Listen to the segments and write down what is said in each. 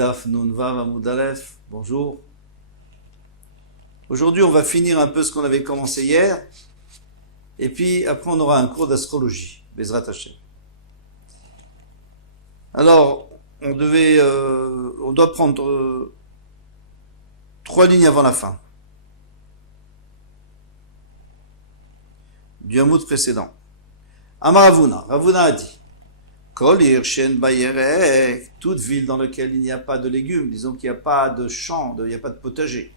Daf Nun Vav Amud Aleph. Bonjour. Aujourd'hui, on va finir un peu ce qu'on avait commencé hier. Et puis, après, on aura un cours d'astrologie. Bezrat Hashem. Alors, on doit prendre 3 lignes avant la fin du Hamoud précédent. Amar Ravuna a dit Kol Irshen Bayerek, toute ville dans laquelle il n'y a pas de légumes, disons qu'il n'y a pas de champ, il n'y a pas de potager.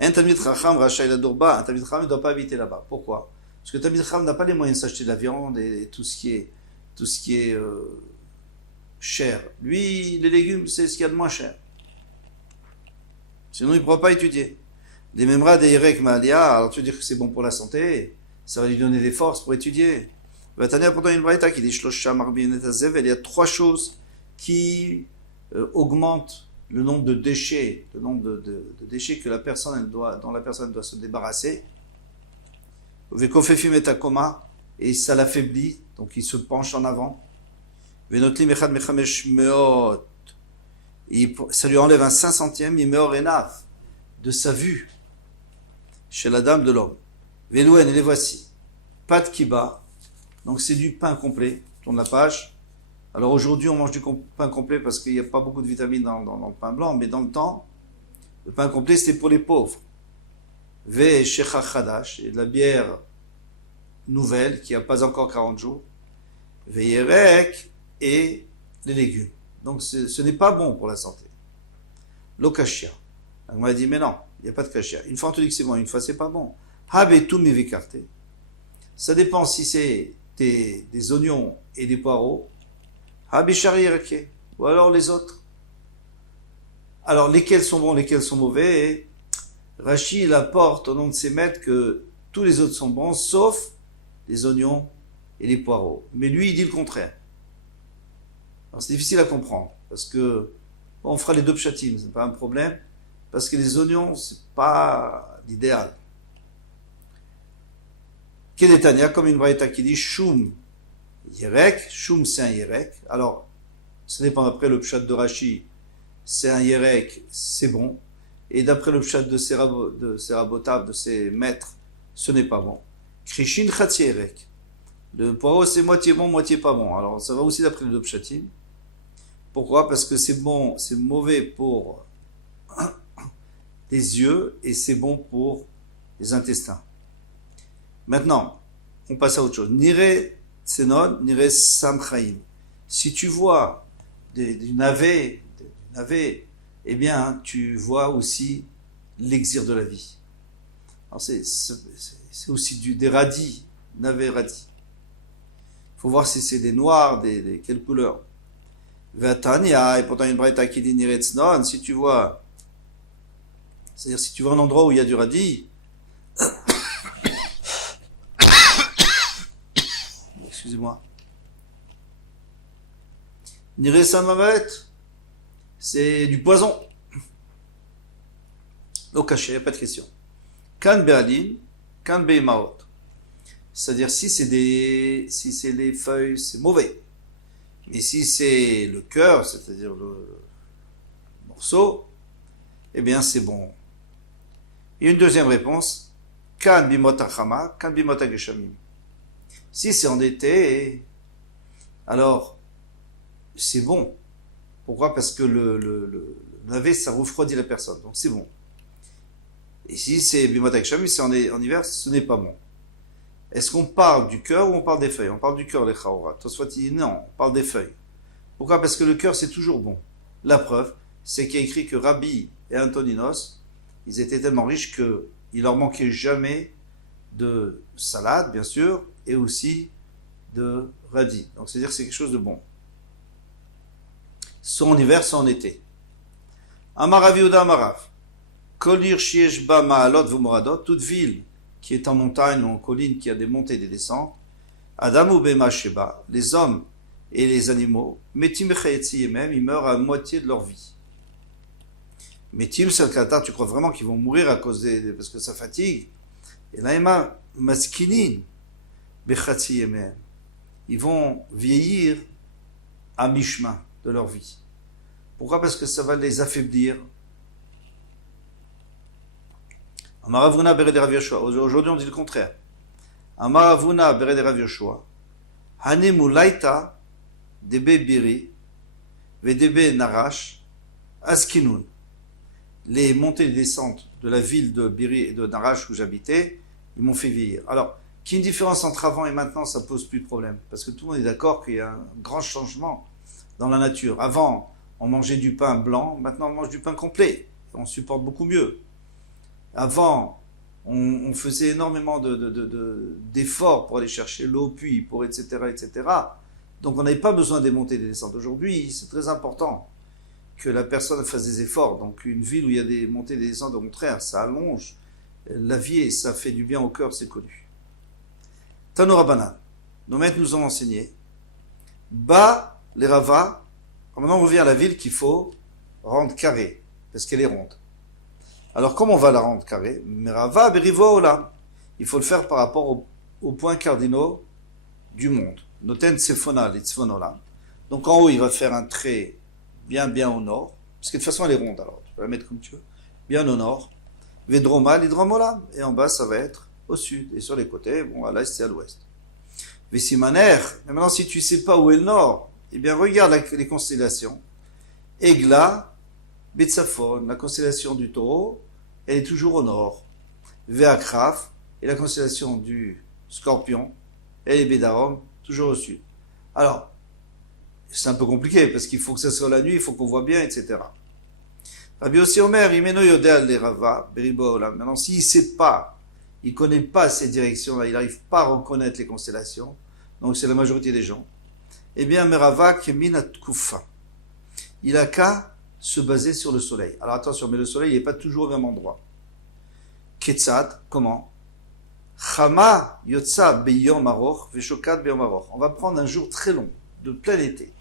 Un Talmid Chacham Rachaï la Dourba, un Talmid Chacham ne doit pas habiter là-bas. Pourquoi? Parce que Talmid Chacham n'a pas les moyens de s'acheter de la viande et tout ce qui est cher. Lui, les légumes, c'est ce qu'il y a de moins cher. Sinon, il ne pourra pas étudier. Des Memra, des Yerek Maalia, alors tu veux dire que c'est bon pour la santé, ça va lui donner des forces pour étudier. Vatania, pourtant, une braïta qui dit il y a 3 choses qui augmentent le nombre de déchets, le nombre de déchets que dont la personne doit se débarrasser. Vekofefim et akoma, et ça l'affaiblit, donc il se penche en avant. Venotlim echad mechamesh meot, ça lui enlève un 500e, imeor enav, de sa vue, chez la dame de l'homme. Velouen, et les voici. Pas de kiba, donc c'est du pain complet, tourne la page. Alors aujourd'hui on mange du pain complet parce qu'il n'y a pas beaucoup de vitamines dans le pain blanc, mais dans le temps, le pain complet c'était pour les pauvres. Ve shecha chadash, et de la bière nouvelle qui n'a pas encore 40 jours. Ve yerek, et les légumes. Donc ce n'est pas bon pour la santé. L'okashia. On m'a dit mais non, il n'y a pas de kashia. Une fois on te dit que c'est bon, une fois c'est pas bon. Habetu mivikarte. Ça dépend si c'est des oignons et des poireaux. Habishari yereke. Ou alors les autres. Alors lesquels sont bons, lesquels sont mauvais. Et Rashi il apporte au nom de ses maîtres que tous les autres sont bons, sauf les oignons et les poireaux. Mais lui il dit le contraire. Alors c'est difficile à comprendre, parce que on fera les deux pshatim, c'est pas un problème, parce que les oignons, c'est pas l'idéal. Kedetania, comme une braïta qui dit Shum Yerek, Shum c'est un Yerek. Alors, ce dépend d'après le pshat de Rashi, c'est un Yerek, c'est bon. Et d'après le pshat de Serabotav, de ses maîtres, ce n'est pas bon. Krishin Chatsi Yerek. Le poireau, c'est moitié bon, moitié pas bon. Alors, ça va aussi d'après les deux pshatim. Pourquoi? Parce que c'est bon, c'est mauvais pour les yeux et c'est bon pour les intestins. Maintenant, on passe à autre chose. Nire tsenon, nire samchaim. Si tu vois du navet, eh bien, tu vois aussi l'exir de la vie. Alors c'est aussi des radis, navet radis. Il faut voir si c'est des noirs, quelles couleurs. Vatania, et pourtant une braïta qui dit nire tsenon, si tu vois, c'est-à-dire si tu vois un endroit où il y a du radis, excusez-moi. Nire samavet, c'est du poison. Au cachet, il n'y a pas de question. Kan be'adin, kan be'emaot. C'est-à-dire si c'est les feuilles, c'est mauvais. Mais si c'est le cœur, c'est-à-dire le morceau, eh bien c'est bon. Et une deuxième réponse, kan bimot achama, kan bimot ageshamim. Si c'est en été, alors c'est bon. Pourquoi? Parce que le navet, ça refroidit la personne, donc c'est bon. Et si c'est bimot ageshamim, c'est en hiver, ce n'est pas bon. Est-ce qu'on parle du cœur ou on parle des feuilles? On parle du cœur, les chaourat. Tosfot dit non, on parle des feuilles. Pourquoi? Parce que le cœur, c'est toujours bon. La preuve, c'est qu'il y a écrit que Rabbi et Antoninos, ils étaient tellement riches qu'il leur manquait jamais de salade, bien sûr, et aussi de radis. Donc, c'est-à-dire que c'est quelque chose de bon. Soit en hiver, soit en été. Amarav Yehuda Amarav. Kolir shiesh ba ma'alot v'moradot, toute ville qui est en montagne ou en colline, qui a des montées et des descentes, Adam ou Bema Sheba, les hommes et les animaux, Metim Bechayetzi même, ils meurent à moitié de leur vie. Metim, c'est le Qatar, tu crois vraiment qu'ils vont mourir à cause parce que ça fatigue? Et là, Maskinin, Bechatzi même, ils vont vieillir à mi-chemin de leur vie. Pourquoi? Parce que ça va les affaiblir. Amaravuna Bered Rav Yoshua. Aujourd'hui, on dit le contraire. Amaravuna Bered Rav Yoshua. Hane Mulaita Debe Biri Vedebe Narash Askinun. Les montées et descentes de la ville de Biri et de Narash où j'habitais, ils m'ont fait vieillir. Alors, qu'il y ait une différence entre avant et maintenant, ça pose plus de problème. Parce que tout le monde est d'accord qu'il y a un grand changement dans la nature. Avant, on mangeait du pain blanc, maintenant on mange du pain complet. On supporte beaucoup mieux. Avant, on faisait énormément d'efforts pour aller chercher l'eau, puis pour etc., etc. Donc on n'avait pas besoin des montées et des descentes. Aujourd'hui, c'est très important que la personne fasse des efforts. Donc une ville où il y a des montées et des descentes, au contraire, ça allonge la vie et ça fait du bien au cœur, c'est connu. Tanoura Banan. Nos maîtres nous ont enseigné. Bas les Rava. Maintenant on revient à la ville qu'il faut rendre carrée, parce qu'elle est ronde. Alors, comment on va la rendre carrée? Merava berivo olam. Il faut le faire par rapport aux points cardinaux du monde. Noten tsefona litzvon olam. Donc, en haut, il va faire un trait bien au nord. Parce que de toute façon, elle est ronde, alors. Tu peux la mettre comme tu veux. Bien au nord. Vedroma lidrom olam. Et en bas, ça va être au sud. Et sur les côtés, bon, à l'est et à l'ouest. Vesimaner. Mais maintenant, si tu ne sais pas où est le nord, eh bien, regarde les constellations. Egla. Betsafon, la constellation du taureau, elle est toujours au nord. Veakraf, et la constellation du scorpion, elle est Bédarom, toujours au sud. Alors, c'est un peu compliqué, parce qu'il faut que ça soit la nuit, il faut qu'on voit bien, etc. Rabbi Yossi Omer, Imeno Yodel le Rava, Beribo Olam. Maintenant, s'il ne sait pas, il ne connaît pas ces directions-là, il n'arrive pas à reconnaître les constellations, donc c'est la majorité des gens, eh bien, Merava Keminat Kufa. Il a qu'à se baser sur le soleil. Alors attention, mais le soleil n'est pas toujours au même endroit. Ketzad, comment? Chama yotsa beyom aroch veshokat beyom aroch. On va prendre un jour très long, de plein été.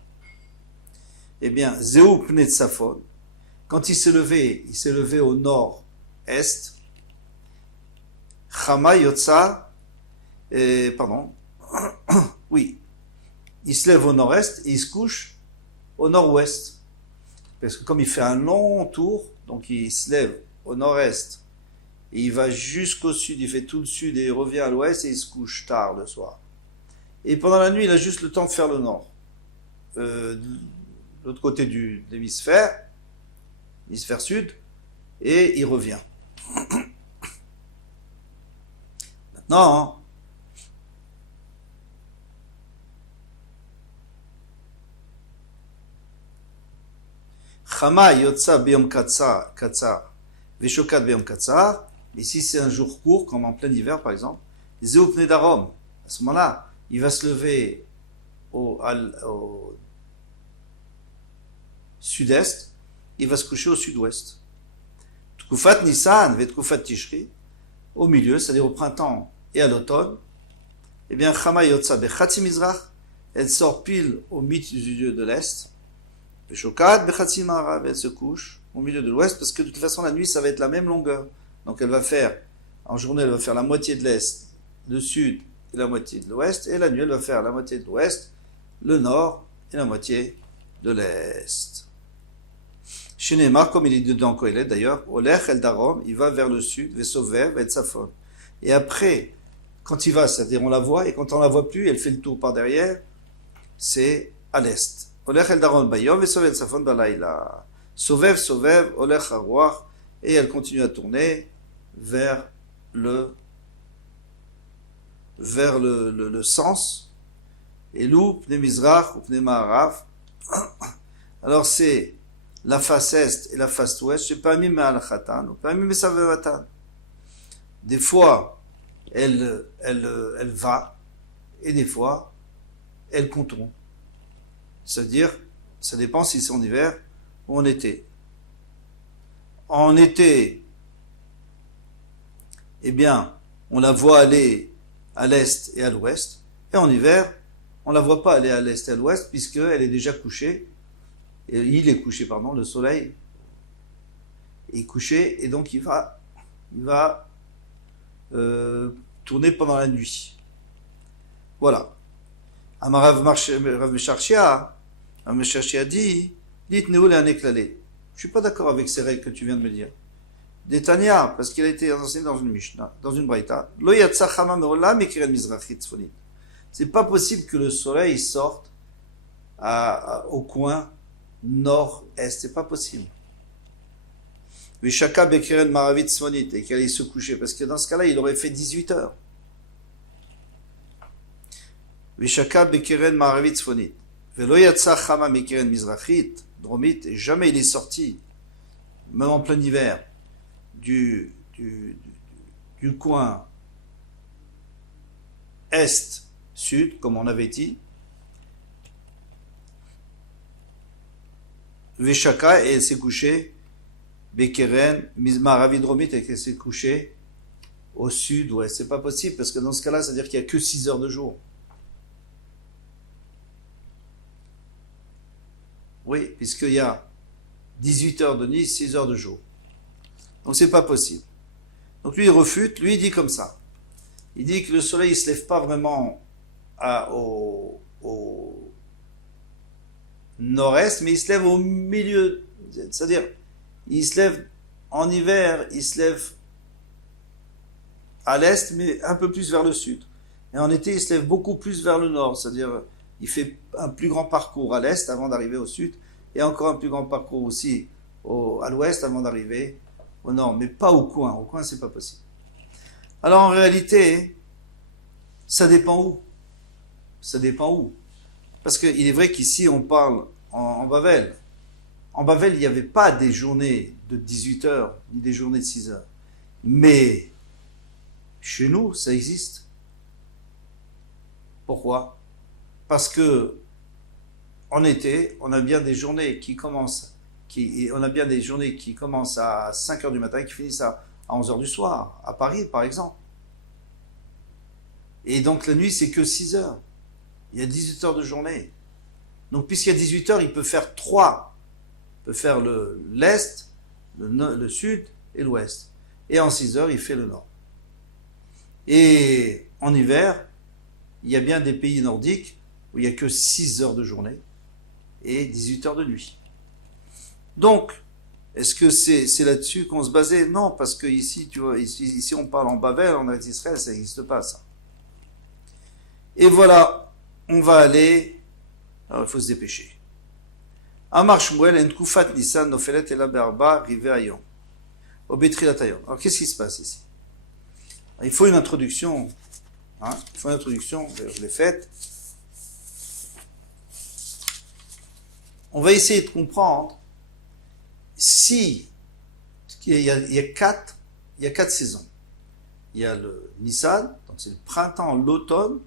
Eh bien, Zeu pnet safon, quand il s'est levé au nord-est. Chama yotsa, oui, il se lève au nord-est et il se couche au nord-ouest. Parce que comme il fait un long tour, donc il se lève au nord-est, et il va jusqu'au sud, il fait tout le sud, et il revient à l'ouest, et il se couche tard le soir. Et pendant la nuit, il a juste le temps de faire le nord. L'autre côté de l'hémisphère sud, et il revient. Maintenant, Chama yotsa beyom katsar, veshokat beyom katsar. Ici, c'est un jour court, comme en plein hiver, par exemple. Zeupne darom. À ce moment-là, il va se lever au sud-est, il va se coucher au sud-ouest. Tkufat Nissan, vetkufat Tishri, au milieu, c'est-à-dire au printemps et à l'automne. Eh bien, Chama yotsa bechatzi mizrach, elle sort pile au milieu de l'est. Shokat bechatzi marav, elle se couche au milieu de l'ouest, parce que de toute façon la nuit ça va être la même longueur. Donc elle va faire, en journée elle va faire la moitié de l'est, le sud et la moitié de l'ouest, et la nuit elle va faire la moitié de l'ouest, le nord et la moitié de l'est. Chez Neymar, comme il est dedans Kohelet d'ailleurs, Olech el Darom, il va vers le sud, Vesover, Vetsafon. Et après, quand il va, c'est-à-dire on la voit, et quand on la voit plus, elle fait le tour par derrière, c'est à l'est. Olech el daron bayom et sovev safon balayla. Sovev, olech haruach, et elle continue à tourner vers le sens. Et l'ou pne mizrach ou pne ma'arav. Alors c'est la face est et la face ouest. C'est pas mis me'alachatan ou pas mis me'savevatan. Des fois elle va et des fois elle contourne. C'est-à-dire, ça dépend si c'est en hiver ou en été. En été, eh bien, on la voit aller à l'est et à l'ouest. Et en hiver, on la voit pas aller à l'est et à l'ouest puisqu'elle est déjà couchée. Et il est couché, pardon, le soleil est couché et donc il va tourner pendant la nuit. Voilà. Amarav Mesharchia dit, Dites Néoul et Anéclalé. Je suis pas d'accord avec ces règles que tu viens de me dire. D'Etania, parce qu'il a été enseigné dans une Mishnah, dans une Braïta. Lo yatsa chama me'olam ekiren mizrachit tzfonit. C'est pas possible que le soleil sorte au coin nord-est. C'est pas possible. Vishaka bekiren maravit tzfonit, et qu'il allait se coucher. Parce que dans ce cas-là, il aurait fait 18 heures. Vishaka bekiren maravit tzfonit. Velo yatsa chama mekiren mizrachit, dromit, et jamais il est sorti, même en plein hiver, du coin est-sud, comme on avait dit, Veshaka, et elle s'est couchée, Bekeren, Maravidromit, et elle s'est couchée au sud-ouest. C'est pas possible, parce que dans ce cas-là, c'est-à-dire qu'il n'y a que 6 heures de jour. Oui, puisqu'il y a 18 heures de nuit, 6 heures de jour. Donc c'est pas possible. Donc lui il refute, lui il dit comme ça. Il dit que le soleil il se lève pas vraiment au nord-est, mais il se lève au milieu. C'est-à-dire, il se lève en hiver, il se lève à l'est, mais un peu plus vers le sud. Et en été, il se lève beaucoup plus vers le nord. C'est-à-dire, il fait un plus grand parcours à l'est avant d'arriver au sud, et encore un plus grand parcours aussi à l'ouest avant d'arriver au nord, mais pas au coin. Au coin, c'est pas possible. Alors en réalité, ça dépend où. Ça dépend où. Parce qu'il est vrai qu'ici, on parle en Bavel. En Bavel, il n'y avait pas des journées de 18 heures, ni des journées de 6 heures. Mais chez nous, ça existe. Pourquoi? Parce que en été, on a bien des journées qui commencent à 5 heures du matin et qui finissent à 11 heures du soir, à Paris par exemple. Et donc la nuit, c'est que 6 heures. Il y a 18 heures de journée. Donc puisqu'il y a 18 heures, il peut faire 3. Il peut faire l'est, le sud et l'ouest. Et en 6 heures, il fait le nord. Et en hiver, il y a bien des pays nordiques où il n'y a que 6 heures de journée et 18 heures de nuit. Donc, est-ce que c'est là-dessus qu'on se basait? Non, parce que ici, tu vois, ici on parle en Bavel, en Israël, ça n'existe pas, ça. Et voilà, on va aller. Alors, il faut se dépêcher. Amar Shmuel en Kufat Nissan Nofelet et la Berba Rive Ayon. Au Betrilat Ayon. Alors, qu'est-ce qui se passe ici? Il faut une introduction. Hein, il faut une introduction, je l'ai faite. On va essayer de comprendre si il y a quatre saisons. Il y a le Nissan, donc c'est le printemps, l'automne,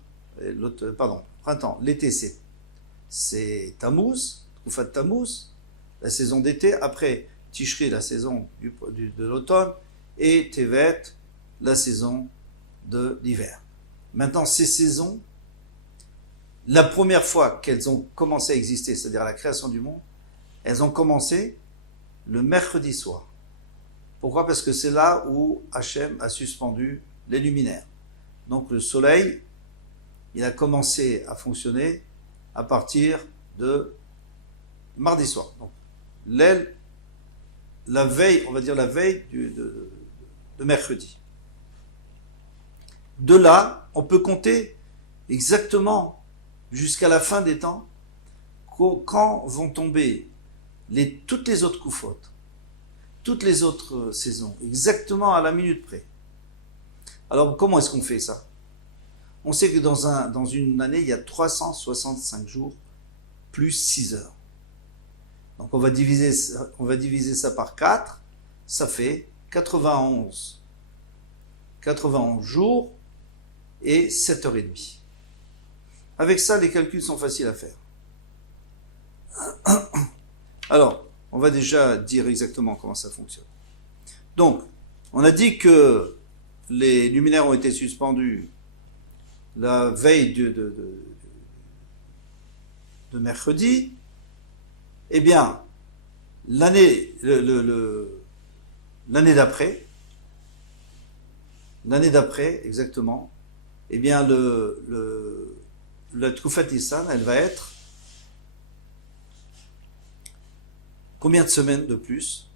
printemps, l'été c'est Tammuz, Koufat Tammuz, la saison d'été, après Tishri, la saison de l'automne, et Tevet, la saison de l'hiver. Maintenant, ces saisons, la première fois qu'elles ont commencé à exister, c'est-à-dire à la création du monde, elles ont commencé le mercredi soir. Pourquoi? Parce que c'est là où Hachem a suspendu les luminaires. Donc le soleil, il a commencé à fonctionner à partir de mardi soir. Donc la veille, on va dire la veille de mercredi. De là, on peut compter exactement jusqu'à la fin des temps quand vont tomber toutes les autres coufotes, toutes les autres saisons, exactement à la minute près. Alors comment est-ce qu'on fait ça? On sait que dans une année, il y a 365 jours plus 6 heures. Donc on va diviser ça par 4, ça fait 91 jours et 7h30. Avec ça, les calculs sont faciles à faire. Alors, on va déjà dire exactement comment ça fonctionne. Donc, on a dit que les luminaires ont été suspendus la veille de mercredi. Eh bien, l'année d'après, exactement, eh bien, la Tkoufat Nissan, elle va être Combien de semaines de plus?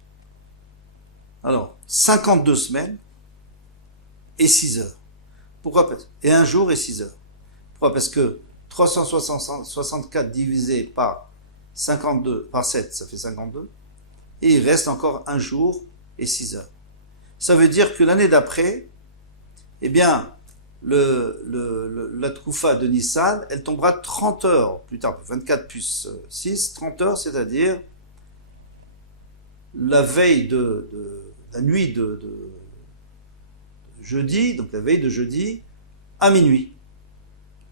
Alors, 52 semaines et 6 heures. Pourquoi? Et un jour et 6 heures. Pourquoi? Parce que 364 divisé par 52, par 7, ça fait 52. Et il reste encore un jour et 6 heures. Ça veut dire que l'année d'après, eh bien, la Tkoufa de Nissan, elle tombera 30 heures plus tard, 24 plus 6, 30 heures, c'est-à-dire la veille la nuit de jeudi, donc la veille de jeudi, à minuit.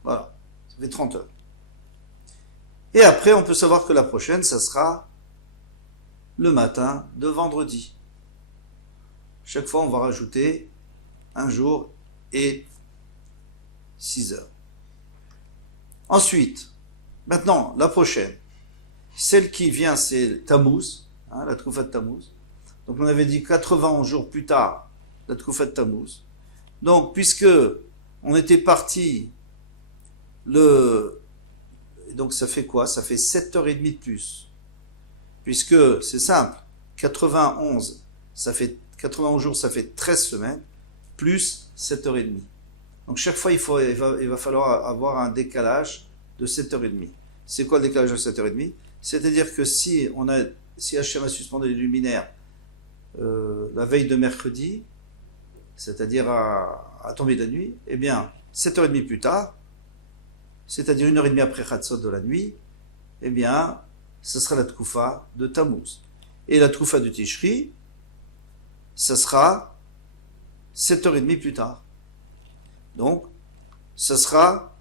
Voilà, ça fait 30 heures. Et après, on peut savoir que la prochaine, ça sera le matin de vendredi. Chaque fois, on va rajouter un jour et 6 heures. Ensuite, maintenant, la prochaine. Celle qui vient, c'est Tammuz, la Tkoufa de Tammuz. Donc, on avait dit 91 jours plus tard, la Tkoufa de Tammuz. Donc, puisque on était parti donc, ça fait quoi? Ça fait 7h30 de plus. Puisque, c'est simple, 91 jours, ça fait 13 semaines, plus 7h30. Donc chaque fois, il va falloir avoir un décalage de 7h30. C'est quoi le décalage de 7h30? C'est-à-dire que si Hachem a suspendu les luminaires la veille de mercredi, c'est-à-dire à tomber de la nuit, eh bien, 7h30 plus tard, c'est-à-dire 1h30 après Chatzot de la nuit, eh bien, ce sera la Tkoufa de Tammuz. Et la Tkoufa de Tishri, ça sera 7h30 plus tard. Donc, ça sera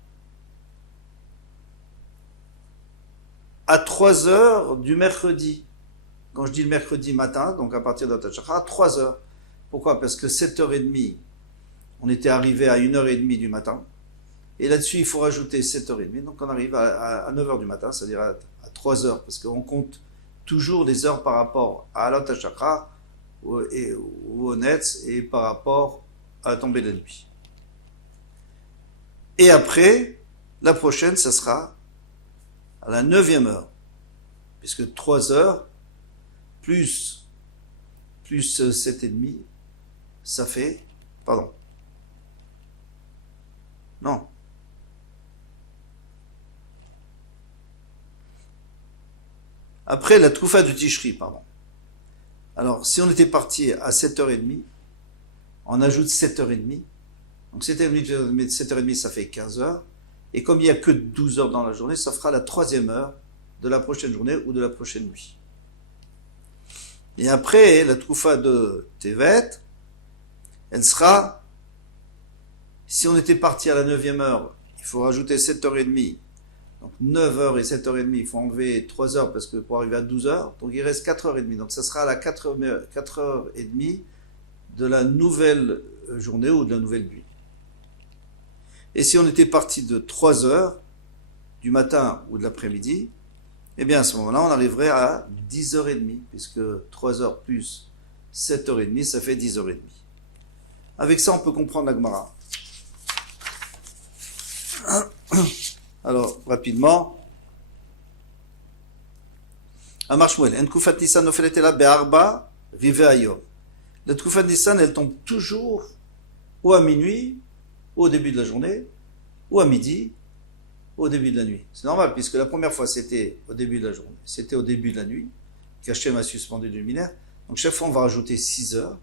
à 3 heures du mercredi. Quand je dis le mercredi matin, donc à partir de Tachakra, à 3 heures. Pourquoi? Parce que 7h30, on était arrivé à 1h30 du matin. Et là-dessus, il faut rajouter 7h30. Donc, on arrive à 9h du matin, c'est-à-dire à 3 heures. Parce qu'on compte toujours les heures par rapport à la Tachakra ou au Netz et par rapport à la tombée de la nuit. Et après, la prochaine, ça sera à la 9e heure. Puisque 3 heures, plus 7,5, ça fait, pardon. Non. Après, la Tkoufa de Tishri, pardon. Alors, si on était parti à 7h30, on ajoute 7h30. Donc 7h30, ça fait 15 heures. Et comme il n'y a que 12 heures dans la journée, ça fera la 3e heure de la prochaine journée ou de la prochaine nuit. Et après, la Tkoufa de Tevet, elle sera, si on était parti à la 9e heure, il faut rajouter 7h30. Donc 9h et 7h30, il faut enlever 3 heures parce que pour arriver à 12 heures, donc il reste 4h30. Donc ça sera à la 4h30 de la nouvelle journée ou de la nouvelle nuit. Et si on était parti de 3 heures du matin ou de l'après-midi, eh bien à ce moment-là, on arriverait à 10h30, puisque 3 heures plus 7h30, ça fait 10h30. Avec ça, on peut comprendre la Gemara. Alors, rapidement. Amar Shmuel, en Tkufat Nissan nofelet ela be'arba rive ayom. La Tkufat Nissan, elle tombe toujours ou à minuit, ou au début de la journée, ou à midi, ou au début de la nuit. C'est normal, puisque la première fois, c'était au début de la journée, c'était au début de la nuit, qu'Hachem a suspendu le luminaire. Donc chaque fois, on va rajouter 6 heures.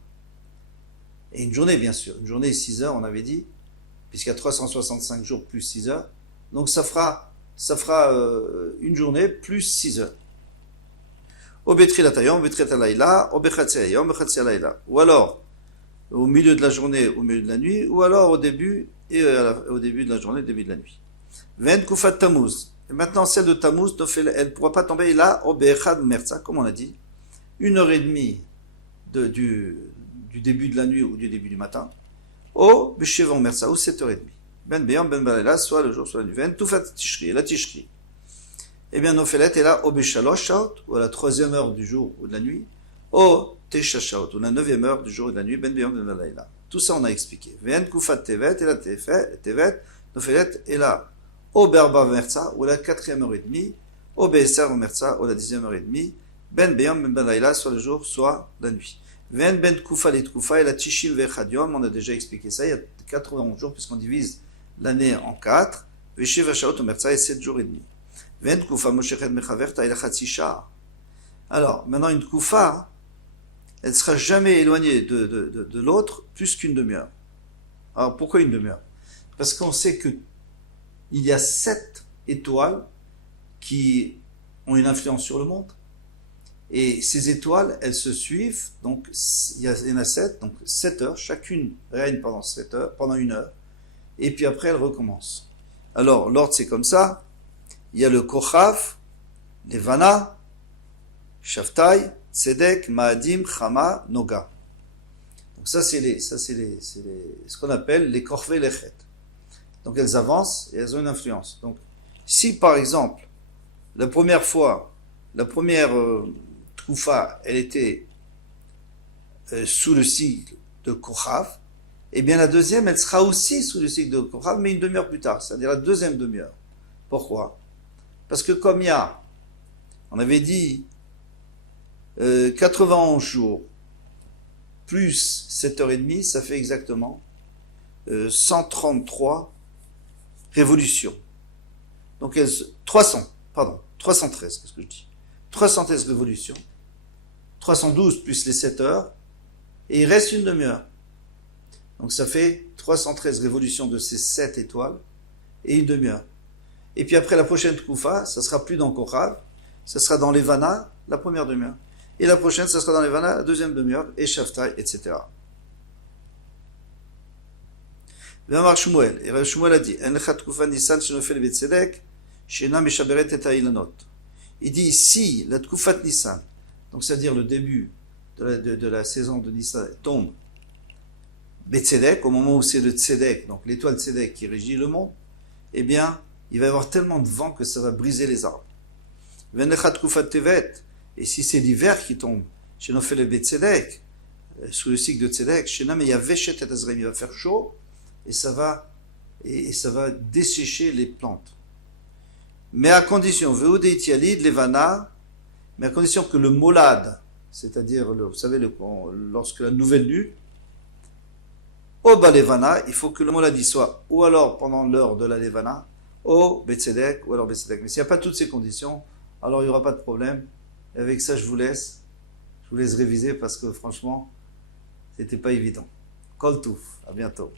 Et une journée, bien sûr. Une journée, 6 heures, on avait dit, puisqu'il y a 365 jours plus 6 heures. Donc ça fera une journée plus 6 heures. Ou alors au milieu de la journée, au milieu de la nuit, ou alors au début au début de la journée, au début de la nuit. Ven Kufat Tammuz. Et maintenant, celle de Tammuz, elle ne pourra pas tomber là, au Be'echad Merza, comme on a dit, 1h30 du début de la nuit ou du début du matin, au B'Shevan Merza, ou 7h30. Ben Beyam, Ben Balela, soit le jour, soit la nuit. Ven Tufat Tishri, la Tishri. Eh bien, Nofelet est là, au B'Shalosh Shaot, ou à la 3e heure du jour ou de la nuit, au Tesha Shaot, ou à la 9e heure du jour ou de la nuit, Ben Beyam, Ben Balela. Tout ça, on a expliqué. Ven Kufat Tevet, et la Tevet, Nofelet est là, au Berba Merza, ou à la 4e heure et demie, au Be'eser Merza, ou à la 10e heure et demie, Ben beyom ben balayla, soit le jour, soit la nuit. Ven ben tkufa les tkufa et la tishim vechad yom, on a déjà expliqué ça, il y a 91 jours puisqu'on divise l'année en 4. Veshiv hashaot omerza et 7 jours et demi. Ven tkufa moshechet mechaverta et la chatzisha. Alors, maintenant une tkufa, elle ne sera jamais éloignée de l'autre plus qu'une demi-heure. Alors pourquoi une demi-heure? Parce qu'on sait que il y a 7 étoiles qui ont une influence sur le monde. Et ces étoiles, elles se suivent, donc il y en a 7, donc 7 heures, chacune règne pendant 7 heures, pendant 1 heure, et puis après elle recommence. Alors l'ordre c'est comme ça, il y a le Kochav, les Vana, Shavtai, Tzedek, Maadim, Chama, Noga. Donc ça c'est ce qu'on appelle les Korvei Lechet. Donc elles avancent et elles ont une influence. Donc si par exemple, la première Tkufa, elle était sous le cycle de Kochav, et bien la deuxième, elle sera aussi sous le cycle de Kochav, mais une demi-heure plus tard, c'est-à-dire la deuxième demi-heure. Pourquoi? Parce que comme il y a, on avait dit 91 jours plus 7h30, ça fait exactement 133 révolutions. Donc 313, qu'est-ce que je dis? 313 révolutions, 312 plus les 7 heures, et il reste une demi-heure. Donc ça fait 313 révolutions de ces 7 étoiles, et une demi-heure. Et puis après la prochaine Tkufa, ça sera plus dans Kochav, ça sera dans les Vana, la première demi-heure. Et la prochaine, ça sera dans les Vana, la deuxième demi-heure, et Shavtai, etc. V'amar Shmuel, et Rav Shmuel a dit, En lecha Tkufa Nisan shenofel betzedek, shena meshaberet et ha'ilanot. Il dit, si la Tkufat Nissan, donc c'est-à-dire le début de la saison de Nissan, tombe Betzedek, au moment où c'est le Tzedek, donc l'étoile Tzedek qui régit le monde, eh bien, il va y avoir tellement de vent que ça va briser les arbres. Venecha Tkufat Tevet, et si c'est l'hiver qui tombe, chez Nofel Betzedek, sous le cycle de Tzedek, chez Nam, il y a Veshet et Azrem, il va faire chaud, et ça va dessécher les plantes. Mais à condition, Levana, mais à condition que le molad, c'est-à-dire, vous savez, lorsque la nouvelle lune, au Balevana, il faut que le molad y soit, ou alors pendant l'heure de la Levana, au Betzedek, ou alors Betzedek. Mais s'il n'y a pas toutes ces conditions, alors il n'y aura pas de problème. Et avec ça, je vous laisse réviser parce que franchement, c'était pas évident. Kol Touf, à bientôt.